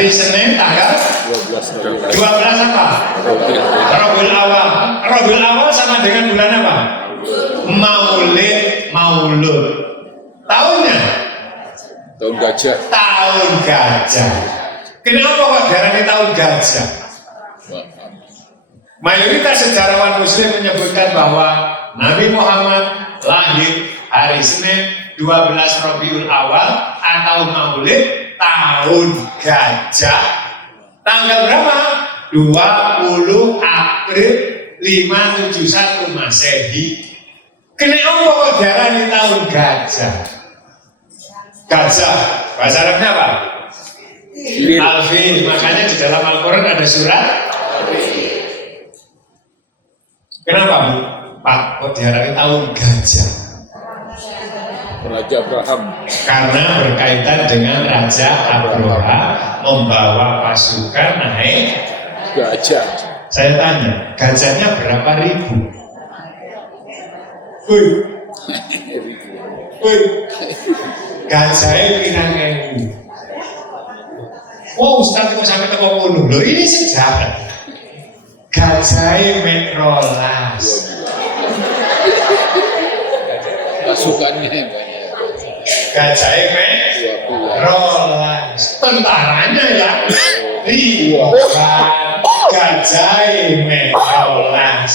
Hari Senin tanggal 12 apa? Rabiul Awal. Rabiul Awal sama dengan bulan apa? Maulud. Tahunnya? Tahun gajah. Tahun gajah. Kenapa kok diarani tahun gajah? Mayoritas sejarawan Muslim menyebutkan bahwa Nabi Muhammad lahir hari Senin 12 Rabiul Awal atau Maulid tahun gajah. Tanggal berapa? 20 April 571 Masehi. Kenapa kok diarani tahun gajah? Gajah, bahasa Arabnya apa? Alfil. Makanya di dalam Al-Quran ada surat. Kenapa Bu? Pak, kok diarani tahun gajah? Raja Abraham. Karena berkaitan dengan Raja Abraham membawa pasukan naik Gajah. Saya tanya, gajahnya berapa ribu? Gajahnya pirang-ewu. Oh, Ustaz kok sampai teko ngono. Lho ini sejarah. Gajahnya metrolas. Pasukannya banyak. Gajahnya metrolas. Tentaranya ya ribuan. Gajahnya metrolas.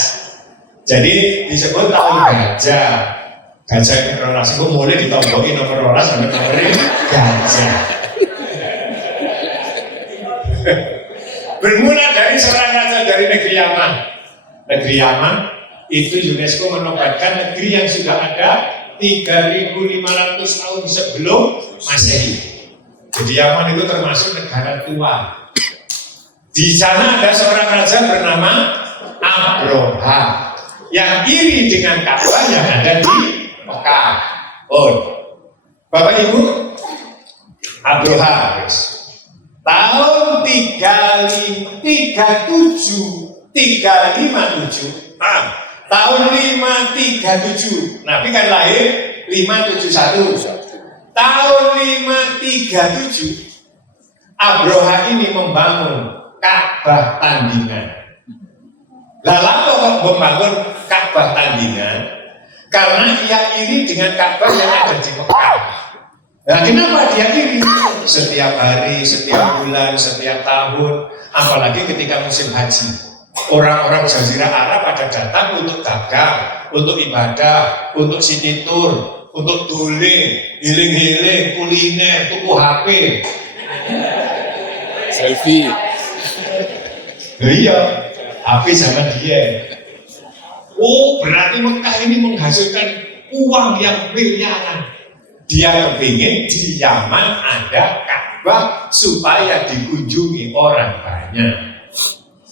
Jadi disebut tahun gajah. Gajah metrolas itu mulai ditomboki nomor rolas sampai nomor gajah. Bermula dari seorang raja dari negeri Yaman. Negeri Yaman itu UNESCO menobatkan negeri yang sudah ada 3.500 tahun sebelum Masehi. Jadi Yaman itu termasuk negara tua. Di sana ada seorang raja bernama Abroha yang iri dengan Ka'bah yang ada di Mekah. Oh, Bapak Ibu, Abroha tahun 357 tahun 537 Nabi kan lahir 571 tahun 537 Abroha ini membangun Ka'bah tandingan. Lalu kok membangun Ka'bah tandingan? Karena ia iri dengan Ka'bah yang ada di Mekah. Nah, kenapa dia iri? Setiap hari, setiap bulan, setiap tahun, apalagi ketika musim haji, orang-orang Jazirah Arab pada datang untuk dagang, untuk ibadah, untuk city tour, untuk duling, healing, kuliner, tuku HP, selfie. Iya, HP zaman dia. Oh, berarti Mekah ini menghasilkan uang yang miliaran. Dia kepingin di Yaman ada Ka'bah supaya dikunjungi orang banyak.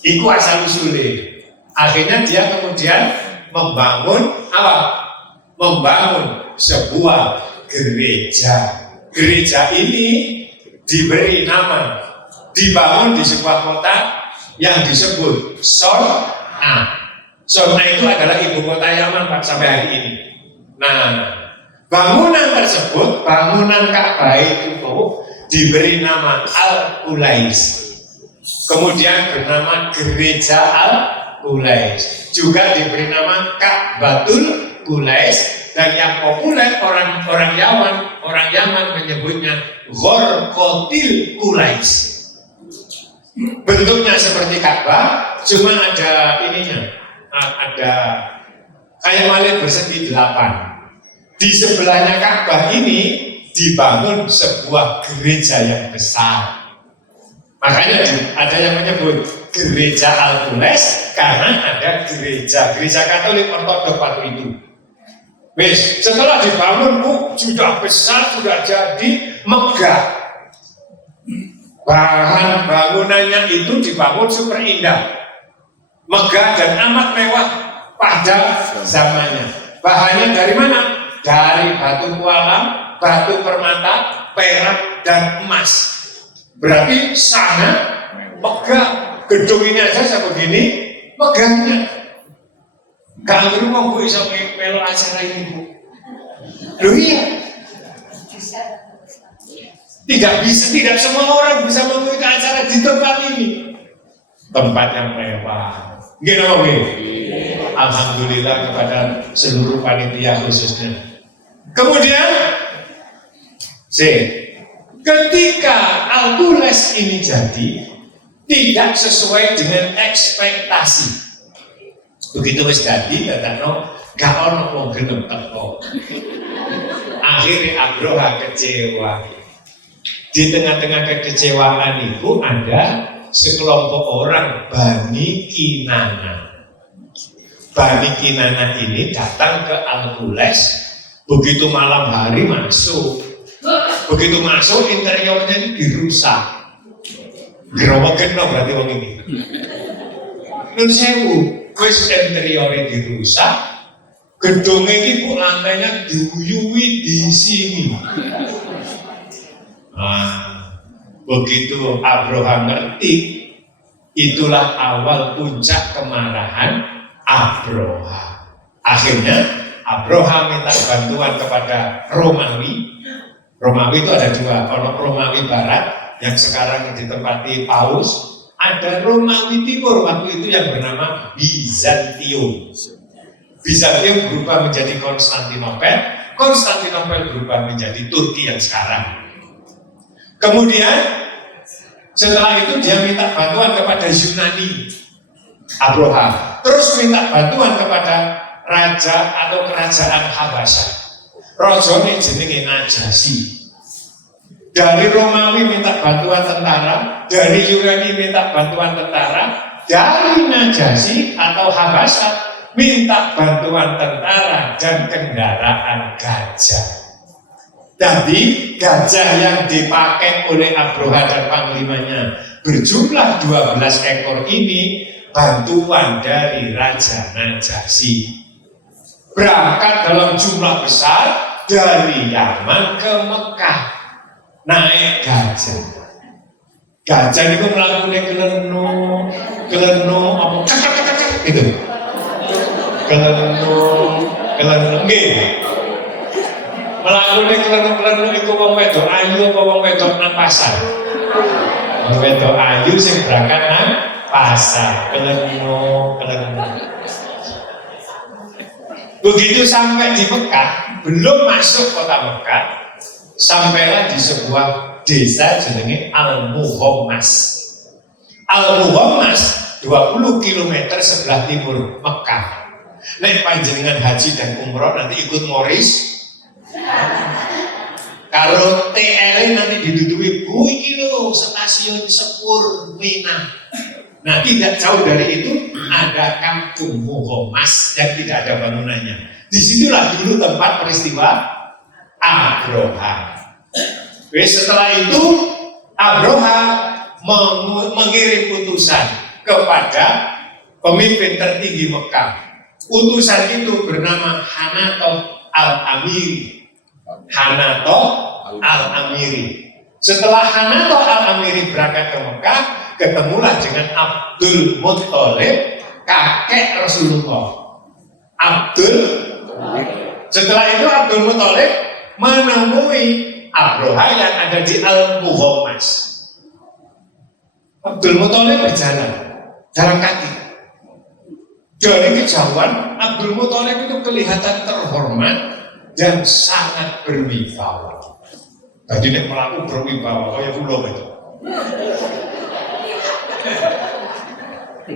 Itu asal usulnya. Akhirnya dia kemudian membangun apa? Membangun sebuah gereja. Gereja ini diberi nama, dibangun di sebuah kota yang disebut Sor'a. Sor'a itu adalah ibu kota Yaman Pak sampai hari ini. Nah, bangunan tersebut, bangunan Ka'bah itu diberi nama Al-Qulais. Kemudian bernama Gereja Al-Qulais. Juga diberi nama Ka'batul Qulais. Dan yang populer orang Yaman menyebutnya Ghorqotil Qulais. Bentuknya seperti Ka'bah, cuma ada ininya, ada kayak malin persegi 8. Di sebelahnya Ka'bah ini dibangun sebuah gereja yang besar. Makanya ada yang menyebut Gereja Al-Qulais karena ada gereja Katolik Ortodok waktu itu. Wes, setelah dibangun sudah besar, sudah jadi, megah. Bahan bangunannya itu dibangun super indah, megah dan amat mewah pada zamannya. Bahannya dari mana? Dari batu kualam, batu permata, perak, dan emas. Berarti sangat megah. Gedung ini aja sebegini megahnya. Kalau lu mau bisa melo acara ini Bu. Loh iya. Tidak semua orang bisa mengikuti acara di tempat ini. Tempat yang mewah. Alhamdulillah kepada seluruh panitia khususnya. Kemudian, ketika Altules ini jadi, tidak sesuai dengan ekspektasi. Begitu wis dadi, dadakno gak ono wong gelem teko. Akhirnya Abroha kecewa. Di tengah-tengah kekecewaan itu ada sekelompok orang Bani Kinana. Bani Kinana ini datang ke Altules. Begitu malam hari masuk. Begitu masuk interiornya ini dirusak. Gerowok berarti wong ini. Nun sewu, wis interiornya dirusak. Gedung ini kok lantainya diuyui di sini. Begitu Abroha ngerti, itulah awal puncak kemarahan Abroha. Akhirnya Abroha minta bantuan kepada Romawi. Romawi itu ada dua, ono Romawi Barat yang sekarang ditempati Paus, ada Romawi Timur waktu itu yang bernama Bizantium. Bizantium berubah menjadi Konstantinopel, Konstantinopel berubah menjadi Turki yang sekarang. Kemudian setelah itu dia minta bantuan kepada Yunani, Abroha. Terus minta bantuan kepada raja atau kerajaan Habasya. Rajane jenenge Najasyi. Dari Romawi minta bantuan tentara, dari Yunani minta bantuan tentara, dari Najasyi atau Habasya minta bantuan tentara dan kendaraan gajah. Jadi gajah yang dipakai oleh Abroha dan panglimanya berjumlah 12 ekor ini bantuan dari Raja Najasyi. Berangkat dalam jumlah besar dari Yaman ke Mekah naik gajah. Gajah itu melakukan keleno apa gitu. Keleno melakukan keleno itu wong wedok ayu apa wong wedok nang pasar. Wong wedok ayu sing berangkat nang pasar. Keleno. Begitu sampai di Mekah, belum masuk kota Mekah, sampailah di sebuah desa jenenge Al-Muhammas. Al-Muhammas 20 km sebelah timur Mekah. Nek panjenengan haji dan umroh nanti ikut Moris. Kalau TR nanti didudui Bu iki lho stasiun Sepur Mina. Nah tidak jauh dari itu ada kampung Muhammas yang tidak ada bangunannya. Disitulah dulu tempat peristiwa Abroha. Setelah itu Abroha mengirim utusan kepada pemimpin tertinggi Mekah. Utusan itu bernama Hanato Al-Amiri. Hanato Al-Amiri. Setelah Hanato Al-Amiri berangkat ke Mekah, ketemulah dengan Abdul Muttalib, kakek Rasulullah. Setelah itu Abdul Muttalib menemui Abroha yang ada di Al-Muhammas. Abdul Muttalib berjalan kaki. Dari kejauhan Abdul Muttalib itu kelihatan terhormat dan sangat berwibawa. Tadi nek melaku berwibawa kaya kula itu.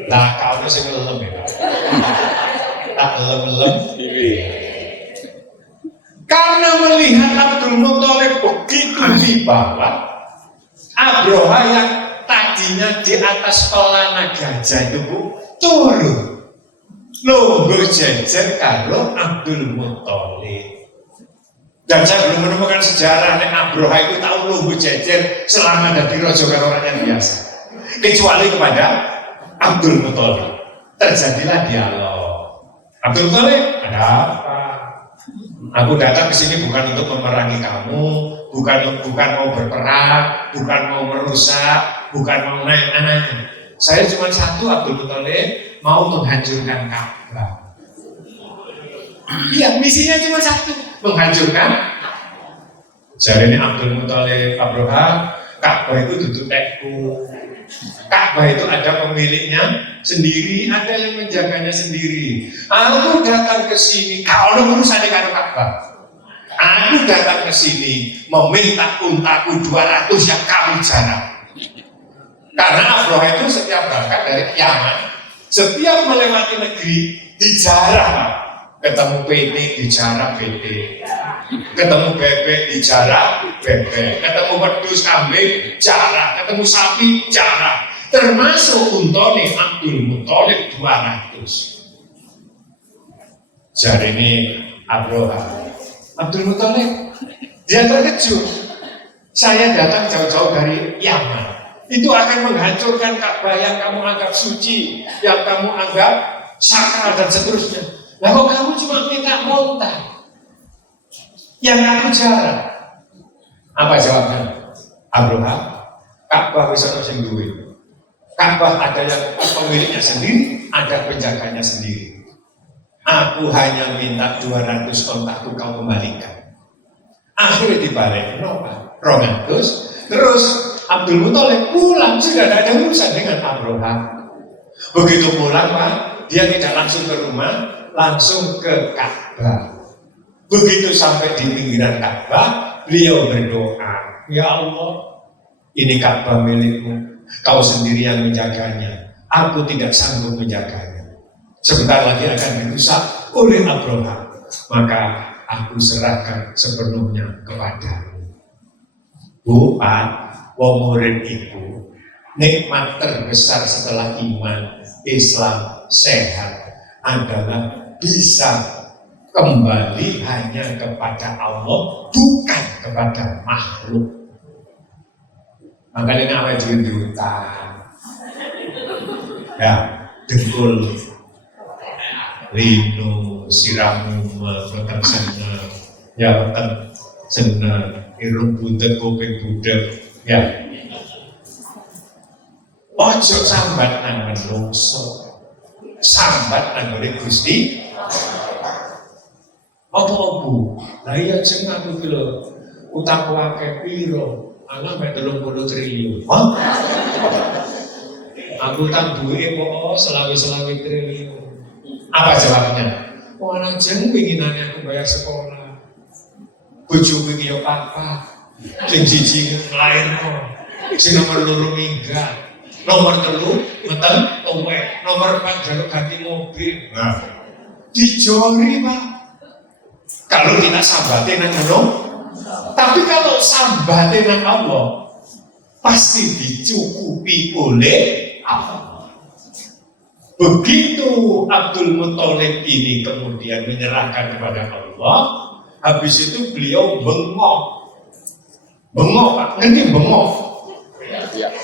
Nah, kau sing lelem ya. Tak lelem. Karena melihat Abdul Muttalib begitu wibawa, Abroha yang tadinya di atas pelana gajah itu turun. Lungguh jejer karo Abdul Muttalib. Dan saya belum menemukan sejarah nek Abroha itu tahu lungguh jejer selama dari raja karo orang yang biasa. Kecuali kepada Abdul Muttalib. Terjadilah dialog. Abdul Muttalib, ada apa? Aku datang ke sini bukan untuk memerangi kamu, bukan mau berperang, bukan mau merusak, bukan mau naik anaknya. Saya cuma satu, Abdul Muttalib, mau menghancurkan Ka'bah. Iya, misinya cuma satu, menghancurkan Jadi ini Abdul Muthalib Abraham, Ka'bah itu duduk tekku. Ka'bah itu ada pemiliknya sendiri, ada yang menjaganya sendiri. Aku datang ke sini, kalau urusan dengan Ka'bah. Aku datang ke sini meminta untaku 200 yang kami jarang. Karena Abraham itu setiap berangkat dari Yaman, setiap melewati negeri dijarah. Ketemu PT dijarah PT, ketemu bebek dijarah bebek, ketemu wedhus kambing jarah, ketemu sapi jarah, termasuk untone Abdul Muthalib 200. Jadi ini Abraham, Abdul Muthalib, dia terkejut. Saya datang jauh-jauh dari Yaman, itu akan menghancurkan Ka'bah yang kamu anggap suci, yang kamu anggap sakral dan seterusnya. Lah kok kamu cuma minta monta yang aku jarang? Apa jawabnya? Abraham, Ka'bah bisa sing duwe. Ka'bah ada yang pemiliknya sendiri, ada penjaganya sendiri. Aku hanya minta 200 ontaku kau kembalikan. Akhirnya dibalik, kenapa? 200. Terus Abdul Muthalib pulang, sudah tidak ada urusan dengan Abraham. Begitu pulang Pak, dia tidak langsung ke rumah, langsung ke Ka'bah. Begitu sampai di pinggiran Ka'bah, beliau berdoa, ya Allah, ini Ka'bah milikmu, kau sendiri yang menjaganya, aku tidak sanggup menjaganya. Sebentar lagi akan dirusak oleh Abraham, maka aku serahkan sepenuhnya kepadamu. Bu, Pak, wong murid ibu, nikmat terbesar setelah iman, Islam, sehat adalah bisa kembali hanya kepada Allah, bukan kepada makhluk. Makanya ini apa yang diutang? Ya, dengkul, lino, siramu, metang senang, ya metang senang, irung buntut, kuping budak, ya. Ojo sambat nang menungso. Sambat nanggone Gusti apa-apa. Lah iya jeng aku ki lho utang akeh piro? Ana mek 30 triliun. Hah? Aku utang duwe kok selawe-selawe triliun. Apa jawabnya? Oh ana jeng pinginane aku bayar sekolah. Bojoku iki yo papa. Sing siji nglairno. Sing nomor 2 minggat. Nomor 3, meten, tuwek. Nomor 4, jaluk ganti mobil. Nah, dijori Pak. Kalau tidak sambatin nang Allah, tapi kalau sambatin nang Allah, pasti dicukupi oleh Allah. Begitu Abdul Muthalib ini kemudian menyerahkan kepada Allah, habis itu beliau bengok. Bengok Pak, ngerti bengok?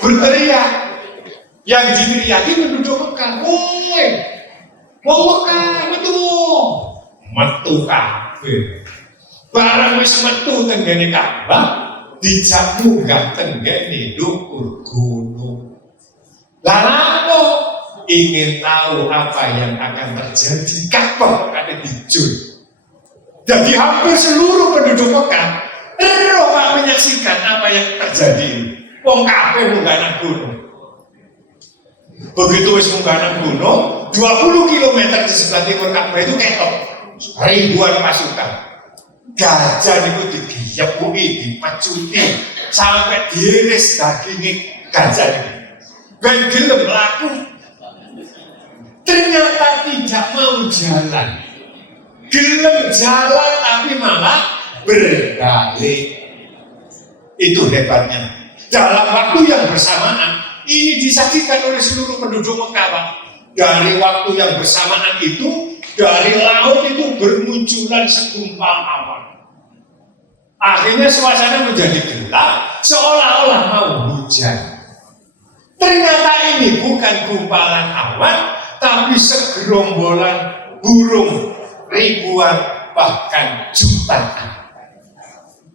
Berteriak. Yang diteriaki penduduk Mekah, woi, wong Mekah metu kabeh. Barang wis metu tenggene Ka'bah, dijak munggah tenggene dhuwur gunung. Lalu ingin tahu apa yang akan terjadi, Ka'bah akan dijul. Jadi hampir seluruh penduduk Mekah menyaksikan apa yang terjadi. Wong kabeh munggah nang gunung. Begitu wis munggah nang gunung, 20 km di sebelah timur Ka'bah itu ketok ribuan pasukan. Gajah itu digeyepuki, dipacuti sampai diiris dagingnya gajah ini. Ben gelem mlaku. Ternyata tidak mau jalan. Gelem jalan tapi malah berbalik. Itu hebatnya. Dalam waktu yang bersamaan ini disaksikan oleh seluruh penduduk Mekah, Pak. Dari waktu yang bersamaan itu, dari laut itu bermunculan segumpal awan. Akhirnya suasana menjadi gelap, seolah-olah mau hujan. Ternyata ini bukan gumpalan awan, tapi segerombolan burung ribuan bahkan jutaan.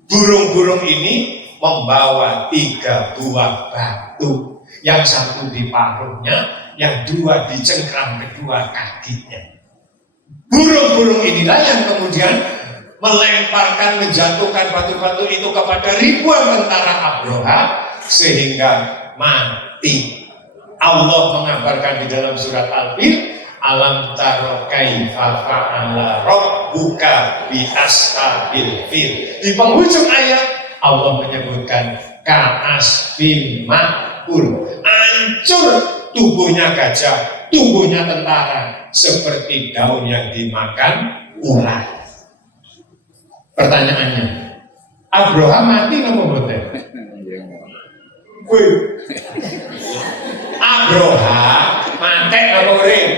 Burung-burung ini membawa 3 buah batu. Yang satu di paruhnya, yang 2 di cengkram kedua kakinya. Burung-burung inilah yang kemudian melemparkan, menjatuhkan batu-batu itu kepada ribuan tentara Abroha sehingga mati. Allah mengabarkan di dalam surat Al-Fil, alam taro kaifa fa'ala rabbuka bi ashabil fil. Di penghujung ayat Allah menyebutkan ka'asfin ma'kul, hancur tubuhnya gajah, tubuhnya tentara seperti daun yang dimakan ular. Pertanyaannya, Abraham mati nama mboten? Wih, Abraham mati nama urip?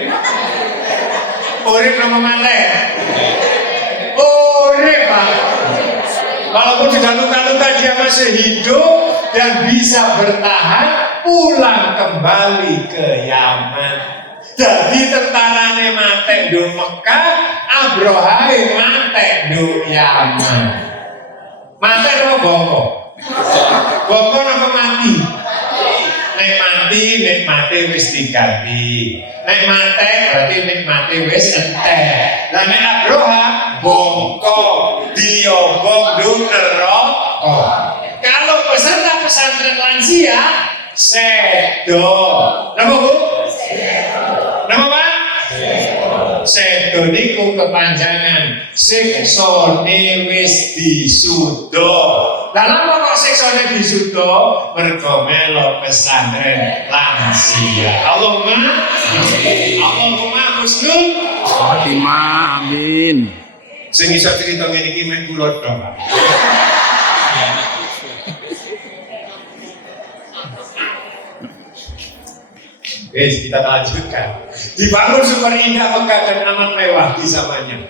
Urip nama mati? Urip, Pak. Walaupun sudah luka-luka dia masih hidup dan bisa bertahan, pulang kembali ke Yaman. Jadi tentarane mati di Mekah, Abraham mati di Yaman. Mati apa bongko? Bongko apa mati? Nek mati wis diganti. Nek mati berarti nek mati wis entek. Lah nek Abraham bongko diobong neraka. Kalau peserta pesantren lansia sedo. Napa Bu? Napa Pak? Sedo niku kepanjangan siksane wis disuda. Lah napa kok siksane disuda? Mergo melok pesantren lansia. Allahumma husnul Fatimah, amin. sing iso cerita ngene iki mek kula tok, Pak. Kita lanjutkan. Dibangun super indah, megah dan amat mewah di zamannya.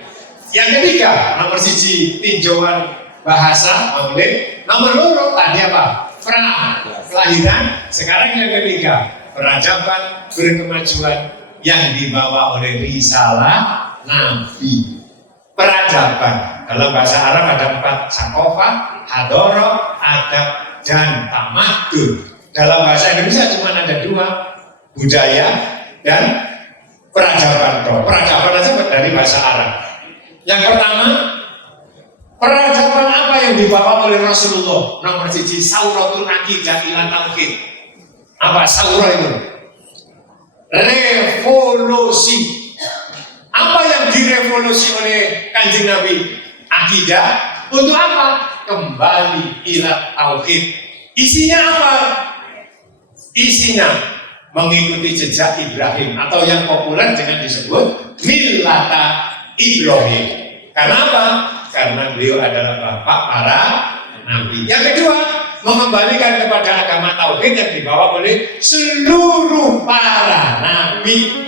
Yang ketiga, nomor siji tinjauan bahasa maulid. Nomor loro tadi apa? Kelahiran. Sekarang yang ketiga, peradaban berkemajuan yang dibawa oleh risalah Nabi. Peradaban dalam bahasa Arab ada 4, sakofah, hadoroh, adab, dan tamadun. Dalam bahasa Indonesia cuma ada 2, budaya dan peradaban. Peradaban aja dari bahasa Arab. Yang pertama, peradaban apa yang dibawa oleh Rasulullah? Nomor siji, sauratul aqidah ila tauhid. Apa saurah itu? Revolusi. Apa yang direvolusi oleh Kanjeng Nabi? Akidah. Untuk apa? Kembali ila tauhid. Isinya apa? Isinya mengikuti jejak Ibrahim, atau yang populer dengan disebut millata Ibrahim. Karena apa? Karena beliau adalah bapak para nabi. Yang kedua, mengembalikan kepada agama tauhid yang dibawa oleh seluruh para nabi.